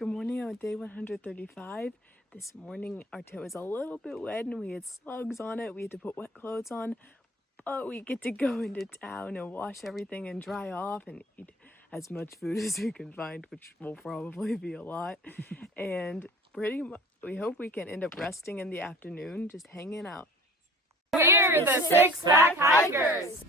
Good morning on day 135. This morning our toe was a little bit wet and we had slugs on it. We had to put wet clothes on, but we get to go into town and wash everything and dry off and eat as much food as we can find, which will probably be a lot. And pretty much we hope we can end up resting in the afternoon, just hanging out. We're the Six-Pack Hikers!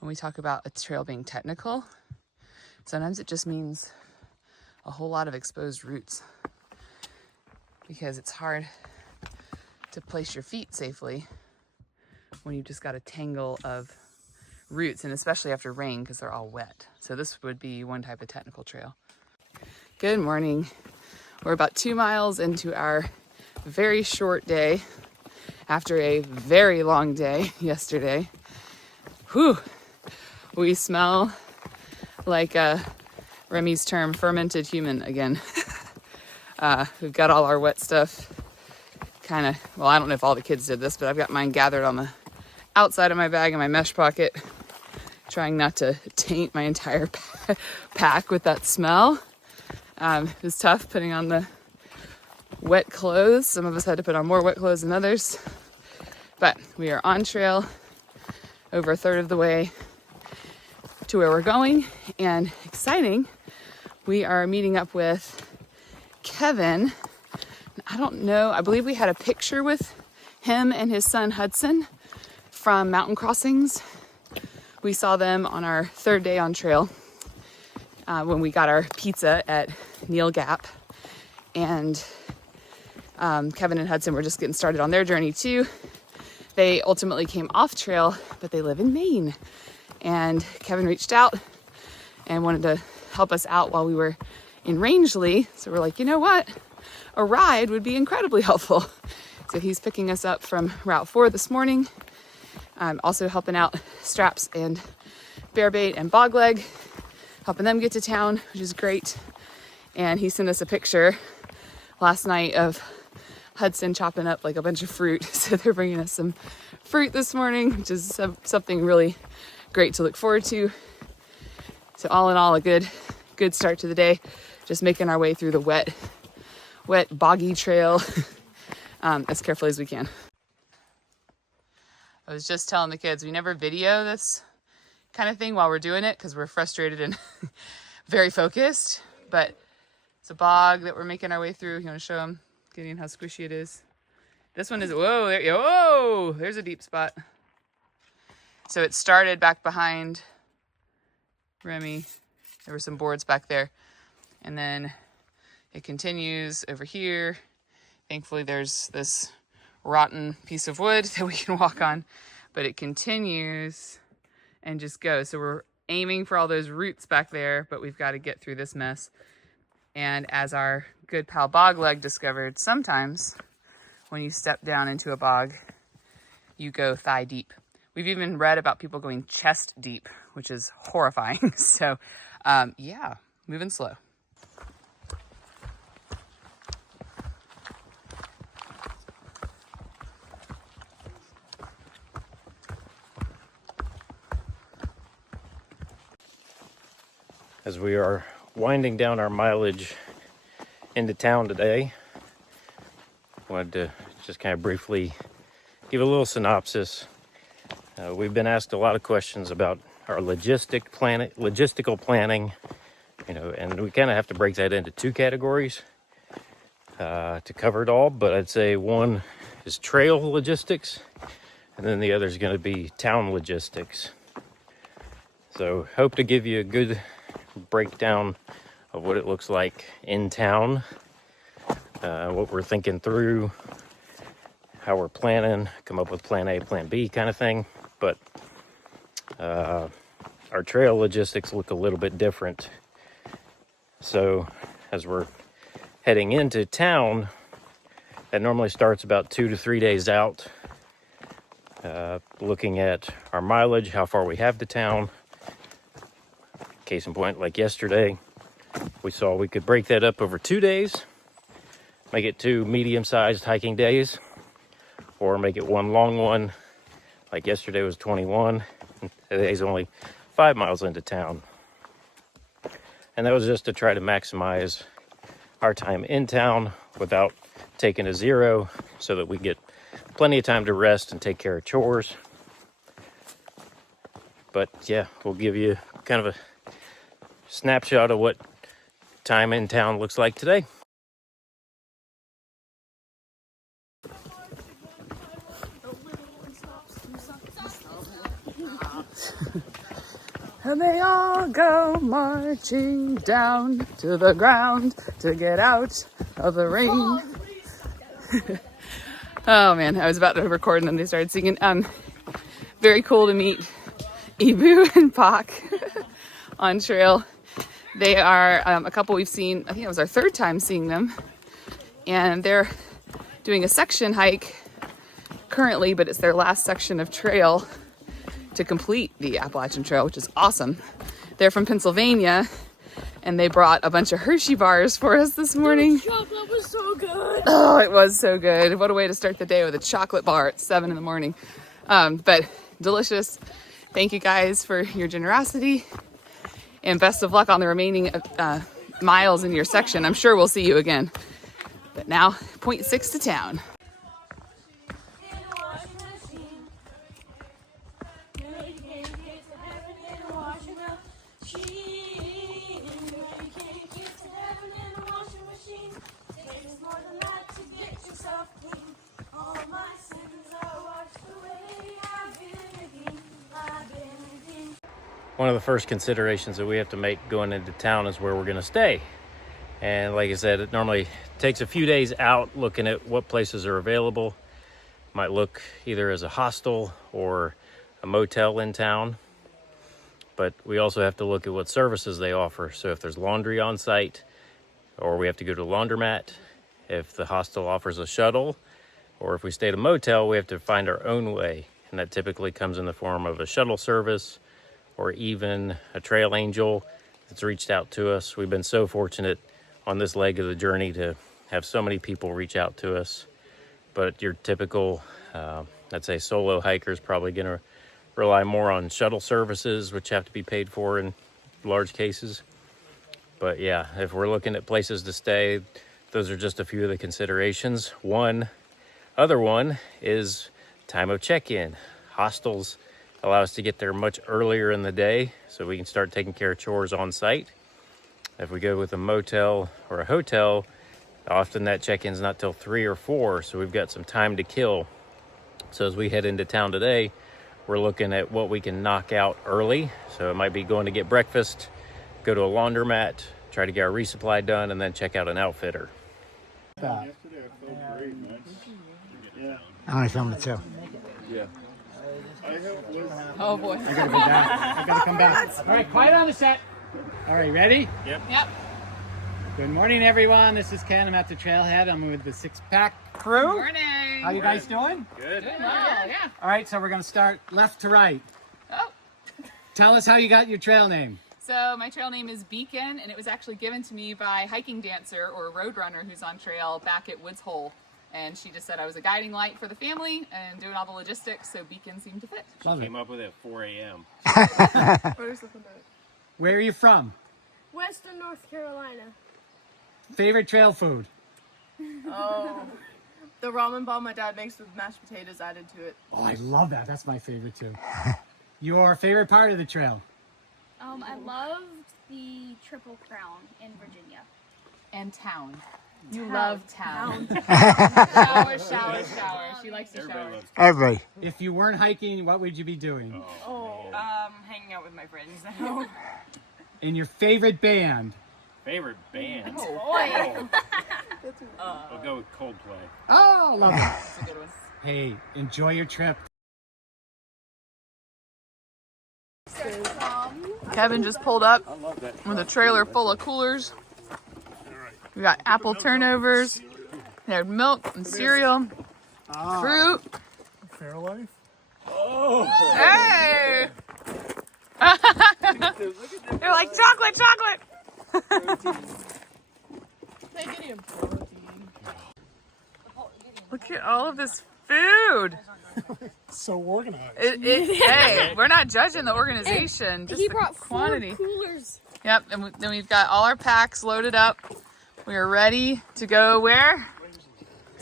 When we talk about a trail being technical, sometimes it just means a whole lot of exposed roots because it's hard to place your feet safely when you've just got a tangle of roots, and especially after rain because they're all wet. So this would be one type of technical trail. Good morning. We're about 2 miles into our very short day after a very long day yesterday. Whew. We smell like Remy's term, fermented human again. We've got all our wet stuff kind of, well, I don't know if all the kids did this, but I've got mine gathered on the outside of my bag in my mesh pocket, trying not to taint my entire pack with that smell. It was tough putting on the wet clothes. Some of us had to put on more wet clothes than others, but we are on trail, over a third of the way to where we're going, and exciting, we are meeting up with Kevin. I don't know, I believe we had a picture with him and his son Hudson from Mountain Crossings. We saw them on our third day on trail when we got our pizza at Neil Gap, and Kevin and Hudson were just getting started on their journey too. They ultimately came off trail, but they live in Maine. And Kevin reached out and wanted to help us out while we were in Rangeley. So we're like, you know what? A ride would be incredibly helpful. So he's picking us up from Route 4 this morning. Also helping out Straps and Bearbait and Bogleg, helping them get to town, which is great. And he sent us a picture last night of Hudson chopping up like a bunch of fruit. So they're bringing us some fruit this morning, which is something really great to look forward to. So all in all, a good start to the day. Just making our way through the wet, boggy trail as carefully as we can. I was just telling the kids we never video this kind of thing while we're doing it because we're frustrated and very focused. But it's a bog that we're making our way through. You want to show them, Gideon, how squishy it is? This one is, whoa, there's a deep spot. So it started back behind Remy. There were some boards back there. And then it continues over here. Thankfully, there's this rotten piece of wood that we can walk on. But it continues and just goes. So we're aiming for all those roots back there, but we've got to get through this mess. And as our good pal Bogleg discovered, sometimes when you step down into a bog, you go thigh deep. We've even read about people going chest deep, which is horrifying. So, yeah, moving slow. As we are winding down our mileage into town today, I wanted to just kind of briefly give a little synopsis. We've been asked a lot of questions about our logistical planning, and we kind of have to break that into two categories to cover it all. But I'd say one is trail logistics, and then the other is going to be town logistics. So hope to give you a good breakdown of what it looks like in town, what we're thinking through, how we're planning, come up with plan A, plan B kind of thing. But our trail logistics look a little bit different. So as we're heading into town, that normally starts about 2 to 3 days out. Looking at our mileage, how far we have to town. Case in point, like yesterday, we saw we could break that up over 2 days, make it 2 medium-sized hiking days, or make it one long one. Like yesterday was 21, and today's only 5 miles into town. And that was just to try to maximize our time in town without taking a zero, so that we get plenty of time to rest and take care of chores. But yeah, we'll give you kind of a snapshot of what time in town looks like today. And they all go marching down to the ground to get out of the rain. Oh man, I was about to record and then they started singing. Very cool to meet Ibu and Pak on trail. They are a couple we've seen. I think it was our 3rd time seeing them. And they're doing a section hike currently, but it's their last section of trail to complete the Appalachian Trail, which is awesome. They're from Pennsylvania, and they brought a bunch of Hershey bars for us this morning. The chocolate was so good. Oh, it was so good. What a way to start the day with a chocolate bar at 7 in the morning. But delicious. Thank you guys for your generosity, and best of luck on the remaining miles in your section. I'm sure we'll see you again. But now, 0.6 to town. One of the first considerations that we have to make going into town is where we're going to stay. And like I said, it normally takes a few days out looking at what places are available. Might look either as a hostel or a motel in town. But we also have to look at what services they offer. So if there's laundry on site, or we have to go to a laundromat, if the hostel offers a shuttle, or if we stay at a motel, we have to find our own way. And that typically comes in the form of a shuttle service, or even a trail angel that's reached out to us. We've been so fortunate on this leg of the journey to have so many people reach out to us. But your typical, I'd say solo hiker is probably gonna rely more on shuttle services, which have to be paid for in large cases. But yeah, if we're looking at places to stay, those are just a few of the considerations. Other one is time of check-in. Hostels allow us to get there much earlier in the day so we can start taking care of chores on site. If we go with a motel or a hotel, often that check-in's not till 3 or 4, so we've got some time to kill. So as we head into town today, we're looking at what we can knock out early. So it might be going to get breakfast, go to a laundromat, try to get our resupply done, and then check out an outfitter. I want to film it too. Yeah. Oh boy. I gotta go back. I gotta come back. All right, quiet on the set. All right, ready? Yep. Good morning, everyone. This is Ken. I'm at the trailhead. I'm with the six-pack crew. Morning. How you guys doing? Good. Well, yeah. All right, so we're gonna start left to right. Oh. Tell us how you got your trail name. So my trail name is Beacon, and it was actually given to me by a hiking dancer or a road runner who's on trail back at Woods Hole. And she just said I was a guiding light for the family and doing all the logistics, so Beacon seemed to fit. Love it. Came up with it at 4 a.m. Where are you from? Western North Carolina. Favorite trail food? Oh, the ramen ball my dad makes with mashed potatoes added to it. Oh, I love that. That's my favorite too. Your favorite part of the trail? I loved the Triple Crown in Virginia. And town. You love town. Shower. She likes to shower. Everybody. If you weren't hiking, what would you be doing? Hanging out with my friends. And your favorite band? Favorite band? Boy. I'll go with Coldplay. Oh, love it. That's a good one. Hey, enjoy your trip. Kevin just pulled up with a trailer full of coolers. We got apple turnovers, They had milk and cereal, fruit. Fairlife? Hey! They're like chocolate, chocolate. Look at all of this food. So organized. Hey, we're not judging the organization, just He the brought quantity. 4 coolers. Yep, and then we've got all our packs loaded up. We are ready to go where?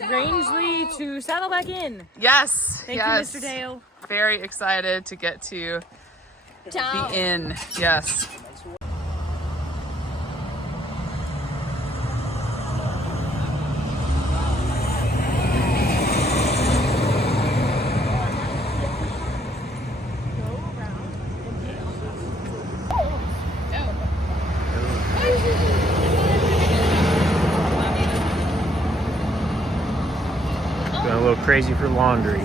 Rangeley to Saddleback Inn. Yes. Thank yes. you, Mr. Dale. Very excited to get to Down. the inn. Yes. Going a little crazy for laundry.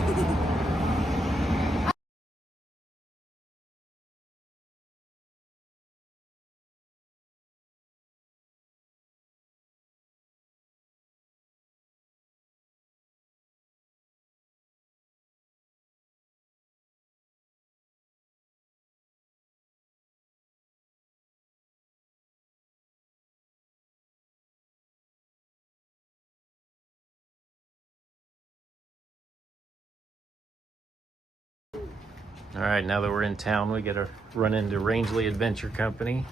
All right, now that we're in town, we gotta run into Rangeley Adventure Company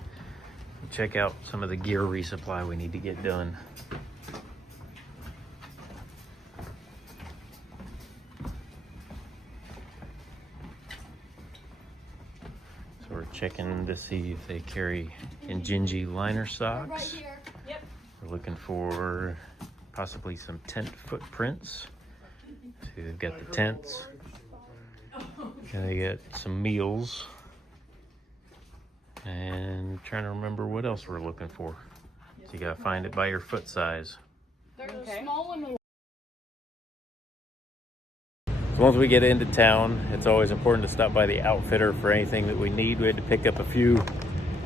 and check out some of the gear resupply we need to get done. So we're checking to see if they carry Injinji liner socks. Right here. Yep. We're looking for possibly some tent footprints. So they've got the tents. And they get some meals. And trying to remember what else we're looking for. So you gotta find it by your foot size. There's a small one. So once we get into town, it's always important to stop by the outfitter for anything that we need. We had to pick up a few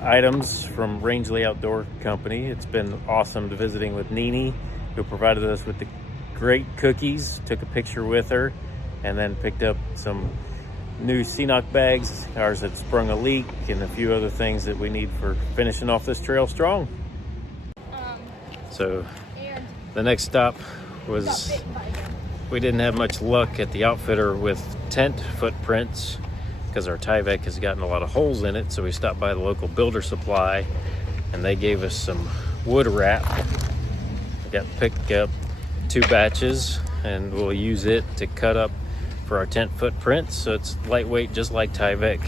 items from Rangeley Outdoor Company. It's been awesome to visiting with Nini, who provided us with the great cookies, took a picture with her, and then picked up some new Ceenock bags. Ours had sprung a leak, and a few other things that we need for finishing off this trail strong. So the next stop was, we didn't have much luck at the outfitter with tent footprints because our Tyvek has gotten a lot of holes in it. So we stopped by the local builder supply and they gave us some wood wrap. I got to pick up 2 batches and we'll use it to cut up for our tent footprints. So it's lightweight, just like Tyvek.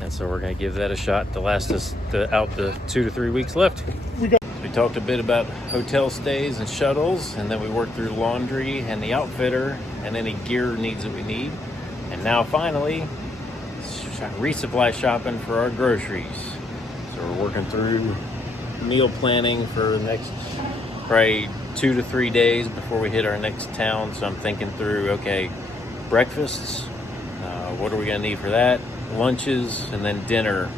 And so we're gonna give that a shot to last us out the 2 to 3 weeks left. We talked a bit about hotel stays and shuttles, and then we worked through laundry and the outfitter and any gear needs that we need. And now finally, resupply shopping for our groceries. So we're working through meal planning for the next probably 2 to 3 days before we hit our next town. So I'm thinking through, okay, breakfasts, what are we gonna need for that? Lunches, and then dinner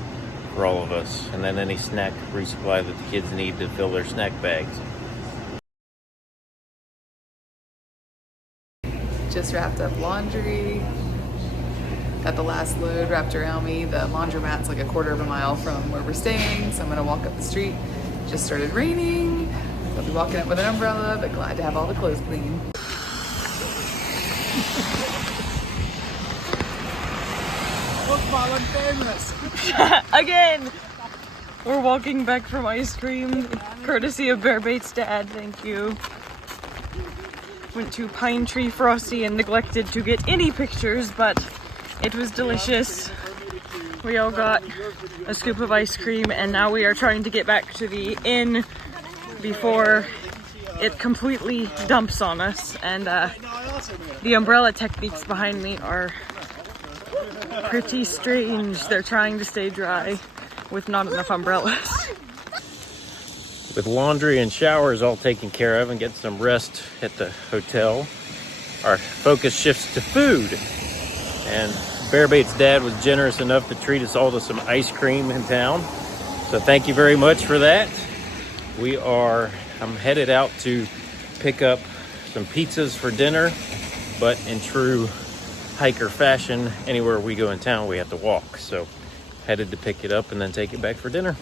for all of us, and then any snack resupply that the kids need to fill their snack bags. Just wrapped up laundry. Got the last load wrapped around me. The laundromat's like a quarter of a mile from where we're staying, so I'm gonna walk up the street. Just started raining. I'll be walking up with an umbrella, but glad to have all the clothes clean. Again! We're walking back from ice cream, courtesy of Bear Bait's dad, thank you. Went to Pine Tree Frosty and neglected to get any pictures, but it was delicious. We all got a scoop of ice cream and now we are trying to get back to the inn before it completely dumps on us. And the umbrella techniques behind me are pretty strange. They're trying to stay dry with not enough umbrellas. With laundry and showers all taken care of and getting some rest at the hotel, our focus shifts to food. And Bear Bait's dad was generous enough to treat us all to some ice cream in town. So thank you very much for that. I'm headed out to pick up some pizzas for dinner, but in true hiker fashion, anywhere we go in town, we have to walk. So headed to pick it up and then take it back for dinner.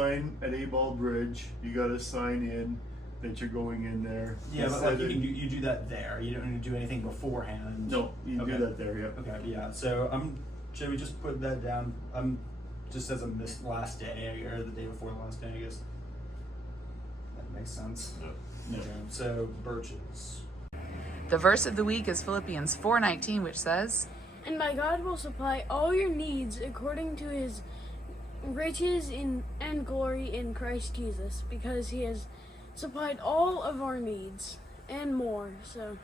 Sign at A-Ball Bridge, you gotta sign in that you're going in there. Yeah, but like you do that there. You don't need to do anything beforehand. No, you Okay. do that there, yeah. Okay, yeah. So should we just put that down? Just as a missed last day or the day before the last day, I guess. That makes sense. Yeah. Okay, so birches. The verse of the week is Philippians 4:19, which says, And my God will supply all your needs according to his riches and glory in Christ Jesus, because he has supplied all of our needs and more. So